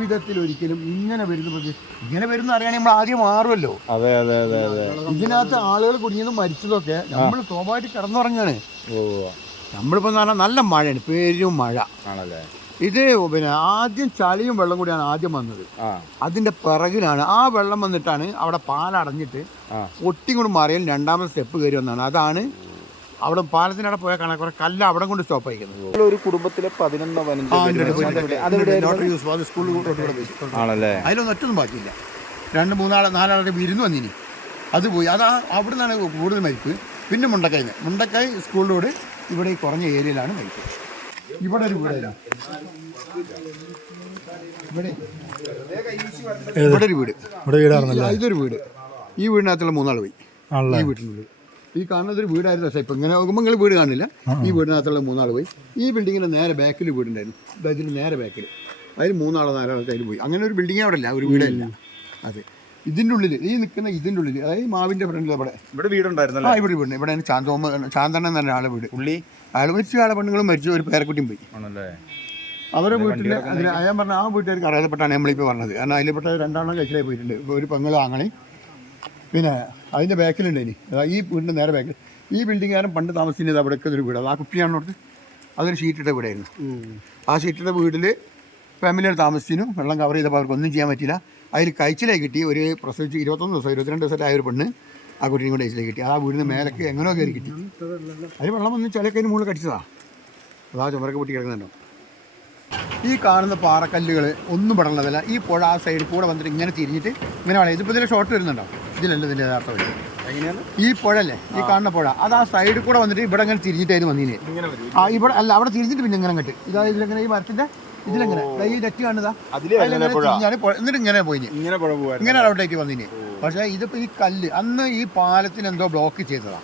ജീവിതത്തിൽ ഒരിക്കലും ഇങ്ങനെ വരുന്ന പ്രതി ഇങ്ങനെ വരുന്ന അറിയാണെങ്കിൽ നമ്മൾ ആദ്യം മാറുമല്ലോ. അതെ അതെ അതെ അതെ. ഇതിനകത്ത് ആളുകൾ കുടുങ്ങിയതും മരിച്ചതൊക്കെ നമ്മൾ സ്വാഭാവികമായിട്ട് കിടന്നുറങ്ങാണ്. ഓ നമ്മളിപ്പോൾ എന്ന് പറഞ്ഞാൽ നല്ല മഴയാണ് പേരും മഴ. ആണല്ലേ? ഇത് പിന്നെ ആദ്യം ചളിയും വെള്ളം കൂടിയാണ് ആദ്യം വന്നത്. അതിന്റെ പിറകിലാണ് ആ വെള്ളം വന്നിട്ടാണ് അവിടെ പാലടഞ്ഞിട്ട് ഒട്ടിങ്ങോട്ട് മാറിയാൽ രണ്ടാമത്തെ സ്റ്റെപ്പ് കയറി വന്നതാണ്. അതാണ് അവിടെ പാലത്തിനവിടെ പോയ കാണാൻ കുറെ കല്ല് അവിടെ കൊണ്ട് സ്റ്റോപ്പ് അയക്കുന്നത് ഒരു കുടുംബത്തിലെ പതിനൊന്നോ പതിനഞ്ചോ ആണല്ലേ? അതിലൊന്നും ഒറ്റൊന്നും ബാക്കിയില്ല. രണ്ട് മൂന്നാളെ നാലാളുടെ വിരുന്ന് വന്നിനി. അത് പോയി. അത് ആ അവിടെ നിന്നാണ് കൂടുതൽ മരിപ്പ്. പിന്നെ മുണ്ടക്കൈ മുണ്ടക്കൈ സ്കൂളിലോട് ഇവിടെ ഈ കുറഞ്ഞ ഏരിയയിലാണ് മരിപ്പ്. ഇവിടെ ഒരു വീടായിരുന്നു. ഇവിടെ. ഇവിടെ ഒരു വീട്. ഇതൊരു വീട്. ഈ വീടിനകത്തുള്ള മൂന്നാൾ പോയി. ഈ വീട്ടിനുള്ളിൽ. ഈ കാണുന്നത് ഒരു വീടായിരുന്നു പക്ഷേ ഇപ്പം ഇങ്ങനെ നോക്കുമ്പോൾ നിങ്ങൾ വീട് കാണില്ല. ഈ വീടിനകത്തുള്ള മൂന്നാൾ പോയി. ഈ ബിൽഡിങ്ങിന്റെ നേരെ ബാക്കിൽ വീടുണ്ടായിരുന്നു. ഇതിന് നേരെ ബാക്കിൽ അതിൽ മൂന്നാളോ നാലാളോ അതിൽ പോയി. അങ്ങനെ ഒരു ബിൽഡിംഗ് അവിടെ ഇല്ല. ഒരു വീടല്ല അതെ. ഇതിന്റെ ഉള്ളിൽ ഈ നിൽക്കുന്ന ഇതിന്റെ ഉള്ളിൽ അതായത് മാവിന്റെ ഫ്രണ്ടിൽ അവിടെ. ഇവിടെ വീടുണ്ടായിരുന്നല്ലോ? ആ ഇവിടെ വീട് ഇവിടെ ചാന്തോമ ചാന്തണ്ണൻ തന്നെ ആളെ വീട്. ഉള്ളി അയാൾ മരിച്ചു. ആളെ പെണ്ണുങ്ങളും മരിച്ചു. ഒരു പേരക്കുട്ടിയും പോയി. അവരുടെ അവരെ വീട്ടിൽ അതിന് അയാൻ പറഞ്ഞ ആ വീട്ടുകാർക്ക് അറിയാതെപ്പെട്ടാണ് നമ്മളിപ്പോൾ പറഞ്ഞത്. കാരണം അതിൽപ്പെട്ട രണ്ടാളും കഴിച്ചിലായി പോയിട്ടുണ്ട്. ഇപ്പോൾ ഒരു പെങ്ങളും ആങ്ങളി പിന്നെ അതിന്റെ ബാക്കിലുണ്ട് ഇനി. ഈ വീടിന്റെ നേരെ ബാക്കിൽ. ഈ ബിൽഡിംഗുകാരൻ പണ്ട് താമസിക്കുന്നത് അവിടെയൊക്കെ ഒരു വീടാണ്. ആ കുട്ടിയാണ് അവിടുത്തെ. അതൊരു ഷീറ്റിട്ട വീടായിരുന്നു. ആ ഷീറ്റിട്ട വീട്ടിൽ ഫാമിലിയുടെ താമസിച്ചിനും വെള്ളം കവർ ചെയ്തപ്പോൾ അവർക്ക് ഒന്നും ചെയ്യാൻ പറ്റില്ല അതിൽ കഴിച്ചിലായി കിട്ടി. ഒരു പ്രസവിച്ച് ഇരുപത്തൊന്ന് ദിവസം ഇരുപത്തിരണ്ട് ദിവസമായിട്ട് ആയ ഒരു പെണ്ണ് ആ കുട്ടീനെ കൂടെ കഴിച്ചിലേക്ക് കിട്ടി. ആ വീടിന് മേലൊക്കെ എങ്ങനെയോ കയറി കിട്ടി. അതിൽ വെള്ളം വന്ന് ചിലക്കതിന് മുകളിൽ കടിച്ചതാണ് അതാ ചുമരൊക്കെ പൊട്ടി കിടക്കുന്നുണ്ടോ. ഈ കാണുന്ന പാറക്കല്ലുകൾ ഒന്നും പെടേണ്ടതല്ല ഈ പുഴ ആ സൈഡിൽ കൂടെ വന്നിട്ട് ഇങ്ങനെ തിരിഞ്ഞിട്ട് ഇങ്ങനെ വേണം ഇതിപ്പോൾ ഇതിൽ ഷോർട്ട് വരുന്നുണ്ടോ? ഇതിലല്ല ഇതിന്റെ യഥാർത്ഥ വഴി. എങ്ങനെയാണ്? ഈ പുഴല്ലേ ഈ കാണുന്ന പുഴ. അത് ആ സൈഡിൽ കൂടെ വന്നിട്ട് ഇവിടെ അങ്ങനെ തിരിഞ്ഞിട്ടായിരുന്നു വന്നീനെ. ആ ഇവിടെ അല്ല അവിടെ തിരിഞ്ഞിട്ട് പിന്നെ ഇങ്ങനെ അങ്ങോട്ട്. ഇതാ ഇതിലെങ്ങനെ ഈ മരത്തിന്റെ ഇതിലെങ്ങനെ. ഈ നെറ്റ് കാണുന്നതാ. എന്നിട്ട് ഇങ്ങനെ പോയി ഇങ്ങനെ ഇങ്ങനെ അവിടേക്ക് വന്നിനി. പക്ഷേ ഇതിപ്പോ ഈ കല്ല് അന്ന് ഈ പാലത്തിന് എന്തോ ബ്ലോക്ക് ചെയ്തതാ.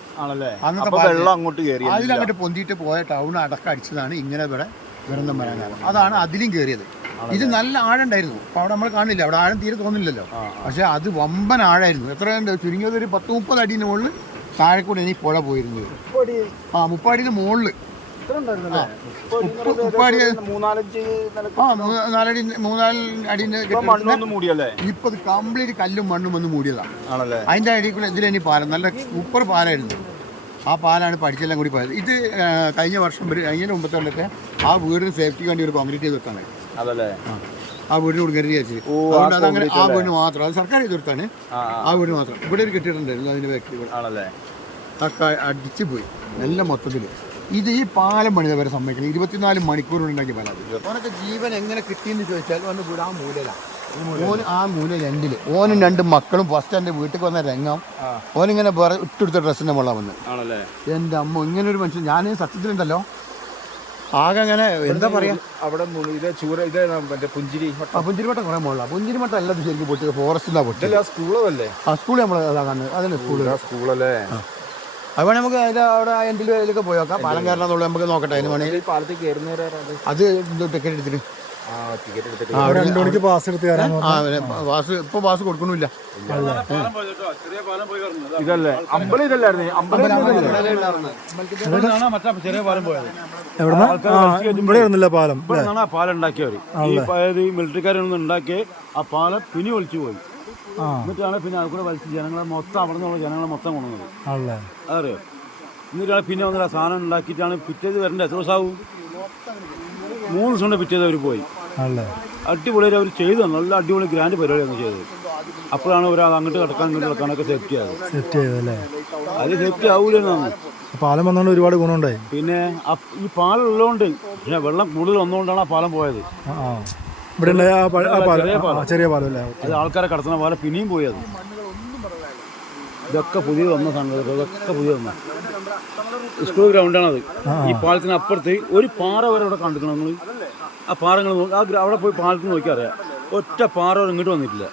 അന്നത്തെ അങ്ങോട്ട് കയറി അതിലങ്ങോട്ട് പൊന്തിയിട്ട് പോയ ടൗൺ അടക്കം അടിച്ചതാണ് ഇങ്ങനെ ഇവിടെ ദുരന്തം വരാൻ കാരണം അതാണ് അതിലും കയറിയത് ഇത് നല്ല ആഴം ഉണ്ടായിരുന്നു അപ്പൊ അവിടെ നമ്മൾ കാണില്ല? അവിടെ ആഴം തീരെ തോന്നില്ലല്ലോ. പക്ഷെ അത് വമ്പൻ ആഴായിരുന്നു. എത്രയുണ്ട് ചുരുങ്ങിയത് ഒരു പത്ത് മുപ്പത് അടിന് മുകളിൽ താഴെ കൂടെ ഇനി പുഴ പോയിരുന്നത് ആ മുപ്പടിന് മുകളിൽ മുപ്പാടി ആ മൂ- നാലടി മൂന്നാൽ അടിന് ഇപ്പൊ കംപ്ലീറ്റ് കല്ലും മണ്ണും വന്ന് മൂടിയതാണ് അതിന്റെ അടിയിൽ കൂടെ ഇതിലെ പാലം. നല്ല സൂപ്പർ പാലായിരുന്നു. ആ പാലാണ് പഠിച്ചെല്ലാം കൂടി പോയത്. ഇത് കഴിഞ്ഞ വർഷം കഴിഞ്ഞ മുമ്പത്തെ കൊല്ലത്തെ ആ വീടിന് സേഫ്റ്റിക്ക് വേണ്ടി ഒരു കോൺക്രീറ്റ് ചെയ്ത് വെക്കാണ്. അതല്ലേ? ആ. വീടിന് കൊടുക്കരുത് ചേച്ചി അതുകൊണ്ട് അതങ്ങനെ ആ വീടിന് മാത്രം അത് സർക്കാർ ചെയ്ത് കൊടുത്താണ്. ആ വീടിന് മാത്രം. ഇവിടെ ഒരു കെട്ടിട്ടുണ്ടായിരുന്നു അതിന്റെ ബാക്കിൽ ആണല്ലേ? ഒക്കെ അടിച്ചു പോയി. നല്ല മൊത്തത്തിൽ ഇത് ഈ പാലം പണിത വരെ സമ്മതിക്കണം. ഇരുപത്തിനാല് മണിക്കൂർ ഉണ്ടാക്കിയ പാലം. ഓനൊക്കെ ജീവൻ എങ്ങനെ കിട്ടിയെന്ന് ചോദിച്ചാൽ വന്ന് വീട് ആ മൂലയിലാണ് ഓന് ആ മൂല രണ്ടിൽ. ഓനും രണ്ട് മക്കളും ഫസ്റ്റ് എന്റെ വീട്ടിൽ വന്ന രംഗം. ഓനിങ്ങനെ വേറെ ഇട്ടെടുത്ത ഡ്രസ്സിന്റെ മുള്ള വന്ന്. എന്റെ അമ്മ ഇങ്ങനെ ഒരു മനുഷ്യൻ. ഞാൻ സത്യത്തിലുണ്ടല്ലോ. ആകെ അങ്ങനെ എന്താ പറയാ? അവിടെ ഇത് ചൂര ഇത് മറ്റേ പുഞ്ചിരി ആ പുഞ്ചിരിമട്ടം കുറേ മുകളിലാണ് പുഞ്ചിരിമട്ടം അല്ല അല്ലാതെ ശരിക്കും പൊട്ടിയത് ഫോറസ്റ്റിലാ പൊട്ടിയത്. ആ സ്കൂളല്ലേ? ആ സ്കൂളിൽ നമ്മൾ അതാണ് കാണുന്നത്. അതിന് സ്കൂളല്ലേ? അതുകൊണ്ട് നമുക്ക് അതിൽ അവിടെ എന്തെങ്കിലും അതിലൊക്കെ പോയി നോക്കാം. പാലം കയറണമെന്നുള്ളത് നമുക്ക് നോക്കട്ടെ. അതിന് വേണമെങ്കിൽ പാലത്തേക്ക് കയറുന്നവരാണ് അത്? ടിക്കറ്റ് എടുത്തിട്ട്. അവിടെ രണ്ടു മണിക്ക് പാസ് എടുത്ത് കയറാൻ ആ പിന്നെ ബാസ് ഇപ്പോൾ ബാസ് കൊടുക്കണില്ല ഇതല്ലേ? അമ്പലം ഇതല്ലായിരുന്നു? അമ്പലം എവിടുന്ന? ആ ഇവിടെ ഇരുന്നില്ല പാലം പാലം ഈ അതായത് ഈ മിലിറ്ററിക്കാരൊന്നും ഉണ്ടാക്കി ആ പാലം പിനി ഒളിച്ചു പോയി. എന്നിട്ടാണ് പിന്നെ അത് കൂടെ വലിച്ച് ജനങ്ങളെ മൊത്തം അവിടെ നിന്നുള്ള ജനങ്ങളെ മൊത്തം കൊണ്ടുവന്നത്. അതറിയോ? എന്നിട്ടാണ് പിന്നെ വന്നിട്ട് സാധനം ഉണ്ടാക്കിയിട്ടാണ് പിറ്റേത് വരേണ്ടത്. എത്ര ദിവസമാവും മൂന്ന് ദിവസം പിറ്റേത് അവർ പോയി. അടിപൊളി അടിപൊളിയായിട്ട് അവർ ചെയ്തു. നല്ല അടിപൊളി ഗ്രാൻഡ് പരിപാടിയാണ് ചെയ്തത്. അപ്പോഴാണ് ഒരാൾ അങ്ങോട്ട് കിടക്കാൻ ഇങ്ങോട്ട് കിടക്കാനൊക്കെ സേഫ്റ്റി ആയത് സെറ്റ് ചെയ്തല്ലേ അത് സേഫ്റ്റി ആവൂലെന്നാണ് പാലം വന്നുകൊണ്ട് ഒരുപാട് ഗുണമുണ്ടായി. പിന്നെ ഈ പാലം ഉള്ളതുകൊണ്ട് പിന്നെ വെള്ളം കൂടുതൽ വന്നുകൊണ്ടാണ് ആ പാലം പോയത്. ഇവിടെ ചെറിയ പാലം അല്ലേ? അത് ആൾക്കാരെ കടത്തുന്ന പാലം പിന്നെയും പോയത് ഇതൊക്കെ പുതിയ വന്ന സംഗതി ഇതൊക്കെ പുതിയ വന്ന. സ്കൂൾ ഗ്രൗണ്ടാണത്. ഈ പാലത്തിന് അപ്പുറത്ത് ഒരു പാറ വരെ അവിടെ കണ്ടിക്കണം നമ്മൾ ആ പാറങ്ങൾ അവിടെ പോയി പാലത്തിന് നോക്കി അറിയാം. ഒറ്റ പാറ ഇങ്ങോട്ട് വന്നിട്ടില്ല.